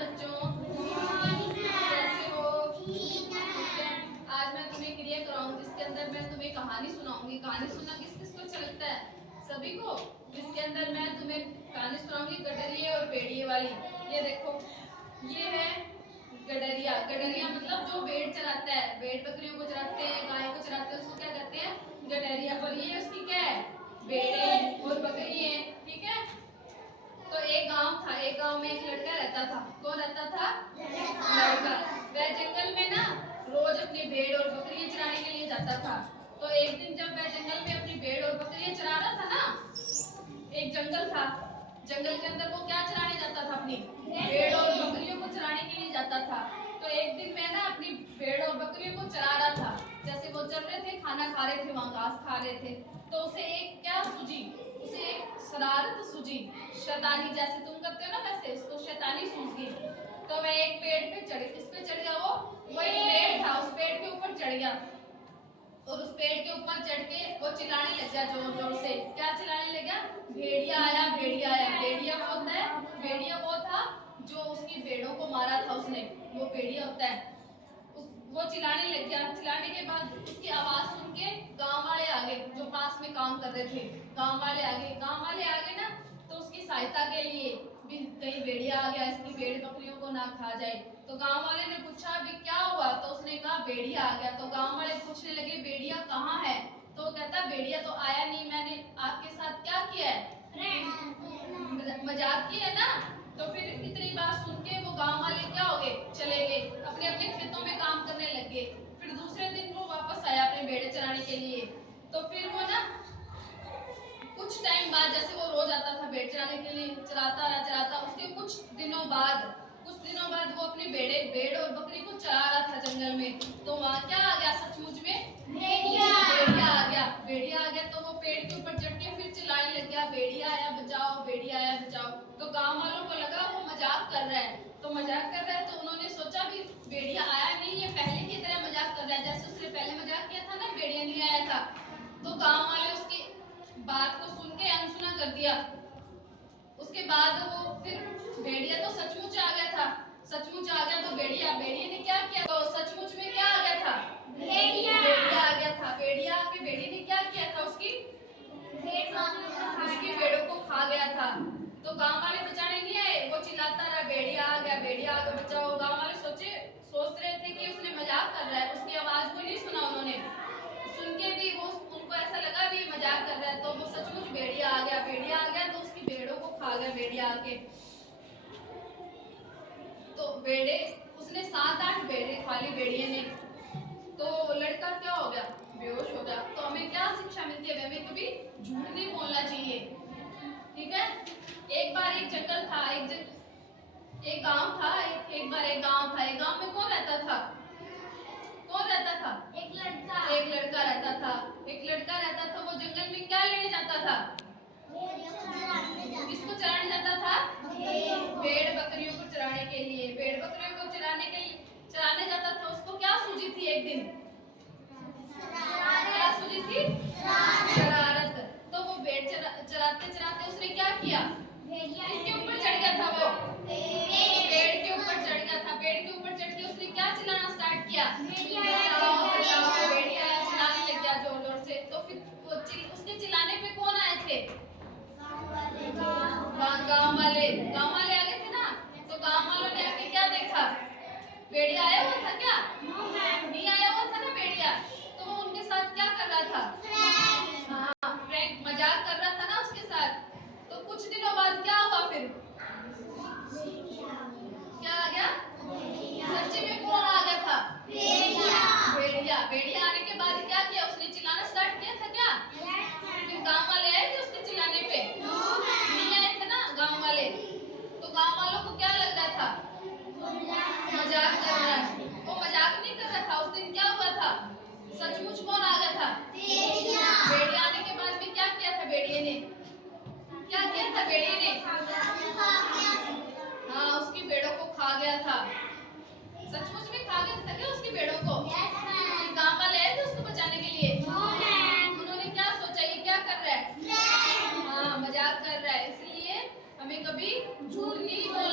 बच्चों, कैसे हो? ठीक है। आज मैं तुम्हें क्रिया कराऊंगी जिसके अंदर मैं तुम्हें कहानी सुनाऊंगी। कहानी सुनना किस किस को अच्छा लगता है? सभी को। जिसके अंदर मैं तुम्हें कहानी सुनाऊंगी गडरिए और भेड़िए वाली। ये देखो, ये है गडरिया। गडरिया मतलब जो भेड़ चराता है, भेड़ बकरियों को चराते हैं, गाय को चराते हैं, उसको क्या कहते हैं? गडरिया। और ये उसकी क्या है? भेड़ें और बकरी है। ठीक है। तो एक गांव था, एक गांव में एक लड़का रहता था। कौन रहता था? लड़का। वह जंगल में ना रोज अपनी भेड़ और बकरियां चराने के लिए जाता था। तो एक दिन जब वह जंगल में अपनी भेड़ और बकरियां चरा रहा था ना, एक जंगल था, जंगल के अंदर वो क्या चराने जाता था? अपनी भेड़ और बकरियों को चराने के लिए जाता था। तो एक दिन मैं ना अपनी भेड़ और बकरियों को चरा रहा था। जैसे वो चल रहे थे, खाना खा रहे थे, वहां घास खा रहे थे, तो उसे एक क्या सूझी? उसे एक शरारत सूझी। शैतानी, जैसे तुम करते हो ना वैसे उसको शैतानी सूझ गई। तो वह एक पेड़ पे चढ़, किस पे चढ़ गया? वो एक पेड़ था, उस पेड़ के ऊपर चढ़ गया। और उस पेड़ के ऊपर चढ़ के वो चिल्लाने लग गया जोर जोर से। क्या चिल्लाने लग गया? भेड़िया आया, भेड़िया आया। भेड़िया वो होता है, भेड़िया वो था जो उसकी भेड़ों को मारा था उसने, वो भेड़िया होता है। वो चिल्लाने लग गया। चिल्लाने के बाद उसकी आवाज सुन के गांव वाले आ गए, जो पास में काम कर रहे थे। गांव वाले आ गए, गांव वाले आ गए ना, तो उसकी सहायता के लिए भी कहीं भेड़िया आ गया, इसकी भेड़ बकरियों को ना खा जाए। तो गांव वाले ने पूछा भी क्या हुआ? तो उसने कहा भेड़िया आ गया। तो गांव वाले पूछने लगे भेड़िया कहाँ है? तो वो कहता भेड़िया तो आया नहीं, मैंने आपके साथ क्या किया है? मजाक किया है ना। तो फिर इतनी बात सुन के वो गांव वाले क्या हो गए? चले गए, अपने अपने खेतों में काम करने लग गए। फिर दूसरे दिन वो वापस आया अपने भेड़े चराने के लिए। तो फिर वो ना कुछ टाइम बाद, जैसे वो रोज आता था भेड़ चराने के लिए, चराता, उसके कुछ दिनों बाद वो अपने भेड़ और बकरी को चरा रहा था जंगल में। तो वहाँ क्या आ गया? सचमुच में भेड़िया आ गया। भेड़िया आ गया तो वो पेड़ के ऊपर चढ़ के फिर चिल्लाने लग गया, भेड़िया आया बचाओ, भेड़िया आया बचाओ। तो गांव वालों को लगा वो मजाक कर रहा है। तो उन्होंने सोचा भी भेड़िया आया नहीं, ये पहले की तरह मजाक कर रहा है, जैसे उसने पहले मजाक किया था ना, भेड़िया नहीं आया था। तो गांव वाले उसकी बात को सुन के अनसुना कर दिया। उसके बाद वो फिर भेड़िया तो सचमुच आ गया था। सचमुच आ गया तो भेड़िया ने क्या किया? तो सचमुच में क्या आ गया था? भेड़िया आ गया था। भेड़िया आके भेड़िया ने क्या किया था? उसकी भेड़ों को खा गया था। तो गांव वाले बचाने नहीं आए, वो चिल्लाता रहा भेड़िया आ गया बचाओ। गांव वाले सोच रहे थे कि उसने मजाक कर रहा है, उसकी आवाज को नहीं सुना उन्होंने। सुन के भी वो उनको ऐसा लगा भी मजाक कर रहा है, तो वो सचमुच भेड़िया आ गया तो उसकी भेड़ों को खा गया भेड़िया आके। तो भेड़े उसने 7-8 भेड़े खा ली भेड़िए ने। तो लड़का क्या हो गया? बेहोश हो गया। तो हमें क्या शिक्षा मिलती है? हमें कभी झूठ नहीं बोलना चाहिए। ठीक है। एक बार एक जंगल था, एक गांव था। एक गांव में कौन रहता था? एक लड़का रहता था। वो जंगल में क्या लेने जाता था? किसको चराने जाता था? भेड़ बकरियों को चराने के लिए। चराने जाता था। उसको क्या सूझी थी एक दिन? क्या सूझी थी? शरारत। तो वो भेड़ चराते उसने क्या किया? किसके ऊपर चढ़ गया था? वो पेड़ के ऊपर चढ़ गया था। पेड़ के ऊपर चढ़ के उसने क्या चिल्लाना स्टार्ट किया? बचाओ बचाओ। भेड़िया चिल्लाने लग गया जोर जोर से। तो फिर उसके चिल्लाने पे कौन आए थे? गांव वाले आ गए थे ना। तो गांव वालों ने आके क्या देखा? भेड़िया आया हुआ था क्या? नहीं आया हुआ था ना भेड़िया। तो वो उनके साथ क्या कर रहा था? हाँ, फ्रैंक मजाक कर रहा था ना उसके साथ। तो कुछ दिनों बाद क्या हुआ फिर? क्या आ गया? सच्ची में कौन आ गया था? भेड़िया आने के बाद क्या किया? उसने चिल्लाना स्टार्ट किया था क्या? फिर गांव वाले आए थे उसके चिल्लाने पे? नहीं आए थे ना गांव वाले। तो गांव वालों को क्या लग रहा था? मजाक कर रहा है। वो मजाक नहीं कर रहा था। उस दिन क्या हुआ था? सचमुच कौन आ गया था? भेड़िया आने के बाद में क्या किया था भेड़िए ने? हाँ, उसकी भेड़ों को खा गया था। सचमुच में खा गया था क्या उसकी भेड़ों को? गांव वाले आए थे उसको बचाने के लिए। उन्होंने क्या सोचा ये क्या कर रहा है? हाँ, मजाक कर रहा है। इसलिए हमें कभी झूठ नहीं बोलना।